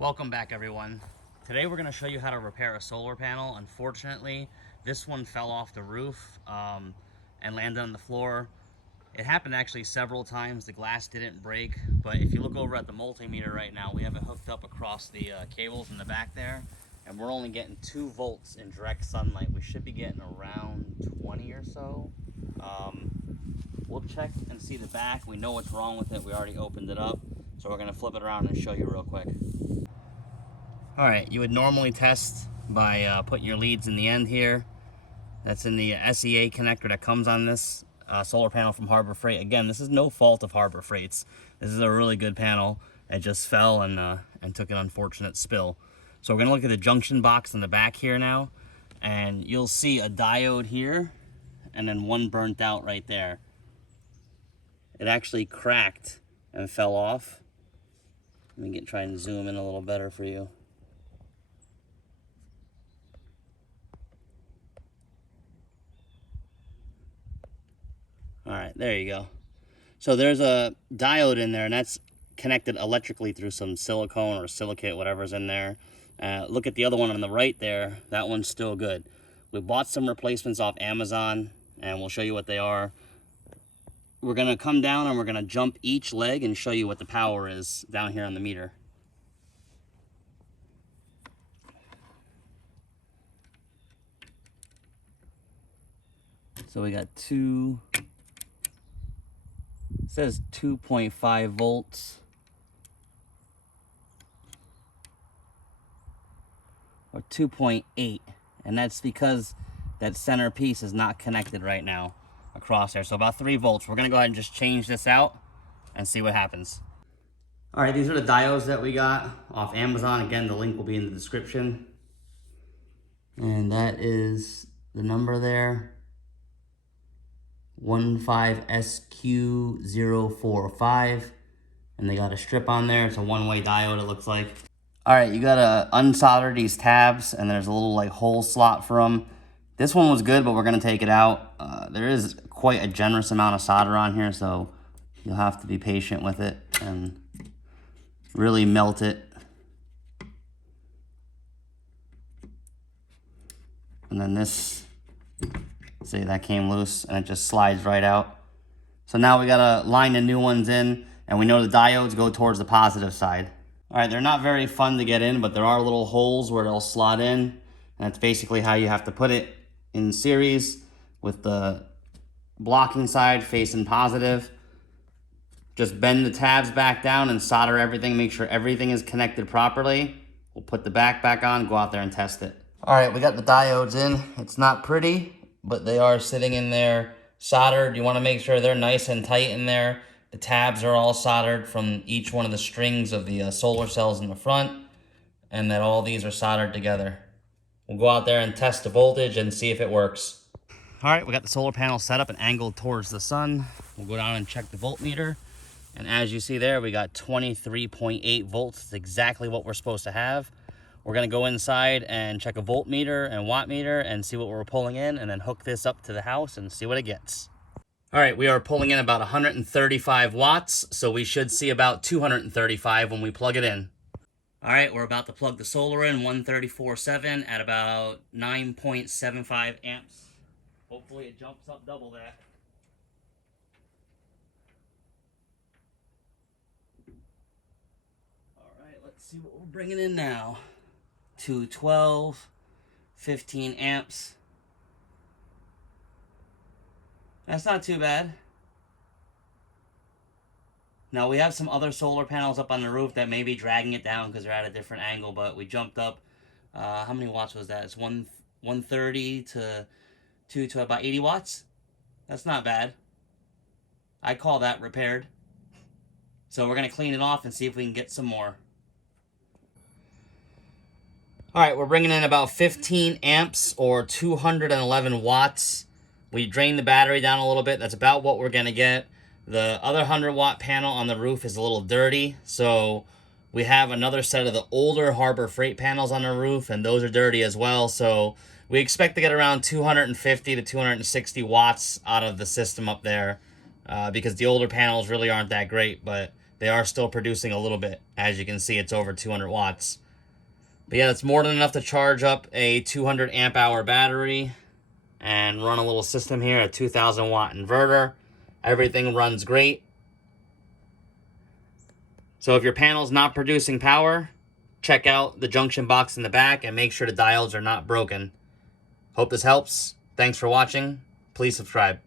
Welcome back, everyone. Today we're going to show you how to repair a solar panel. Unfortunately, this one fell off the roof and landed on the floor. It happened actually several times. The glass didn't break, but if you look over at the multimeter right now, we have it hooked up across the cables in the back there, and we're only getting 2 volts in direct sunlight. We should be getting around 20 or so. We'll check and see the back. We know what's wrong with it. We already opened it up, so we're going to flip it around and show you real quick. All right, you would normally test by putting your leads in the end here. That's in the SEA connector that comes on this solar panel from Harbor Freight. Again, this is no fault of Harbor Freight's. This is a really good panel. It just fell and took an unfortunate spill. So we're gonna look at the junction box in the back here now, and you'll see a diode here, and then one burnt out right there. It actually cracked and fell off. Let me try and zoom in a little better for you. All right, there you go. So there's a diode in there, and that's connected electrically through some silicone or silicate, whatever's in there. Look at the other one on the right there. That one's still good. We bought some replacements off Amazon, and we'll show you what they are. We're gonna come down and we're gonna jump each leg and show you what the power is down here on the meter. So we got it says 2.5 volts. Or 2.8, and that's because that center piece is not connected right now across there. So about 3 volts. We're gonna go ahead and just change this out and see what happens. All right, these are the diodes that we got off Amazon. Again, the link will be in the description. And that is the number there, 15SQ045. And they got a strip on there. It's a one-way diode, it looks like. All right, you gotta unsolder these tabs, and there's a little like hole slot for them. This one was good, but we're gonna take it out. There is quite a generous amount of solder on here, so you'll have to be patient with it and really melt it. And then this, see, that came loose and it just slides right out. So now we gotta line the new ones in, and we know the diodes go towards the positive side. All right, they're not very fun to get in, but there are little holes where they'll slot in, and that's basically how you have to put it in series with the blocking side facing positive. Just bend the tabs back down and solder everything, make sure everything is connected properly. We'll put the back on, go out there and test it. All right, we got the diodes in. It's not pretty, but they are sitting in there soldered. You wanna make sure they're nice and tight in there. The tabs are all soldered from each one of the strings of the solar cells in the front, and that all these are soldered together. We'll go out there and test the voltage and see if it works. All right, we got the solar panel set up and angled towards the sun. We'll go down and check the voltmeter. And as you see there, we got 23.8 volts. It's exactly what we're supposed to have. We're gonna go inside and check a voltmeter and wattmeter and see what we're pulling in, and then hook this up to the house and see what it gets. All right, we are pulling in about 135 watts, so we should see about 235 when we plug it in. All right, we're about to plug the solar in, 134.7 at about 9.75 amps. Hopefully it jumps up double that. All right, let's see what we're bringing in now. 212, 15 amps. That's not too bad. Now we have some other solar panels up on the roof that may be dragging it down because they're at a different angle, but we jumped up, how many watts was that? It's 130 to about 80 watts. That's not bad. I call that repaired. So we're gonna clean it off and see if we can get some more. All right, we're bringing in about 15 amps or 211 watts. We drained the battery down a little bit. That's about what we're gonna get. The other 100-watt panel on the roof is a little dirty, so we have another set of the older Harbor Freight panels on the roof, and those are dirty as well. So we expect to get around 250 to 260 watts out of the system up there because the older panels really aren't that great, but they are still producing a little bit. As you can see, it's over 200 watts. But yeah, that's more than enough to charge up a 200 amp hour battery and run a little system here, a 2000 watt inverter. Everything runs great. So if your panel's not producing power, check out the junction box in the back and make sure the diodes are not broken. Hope this helps. Thanks for watching. Please subscribe.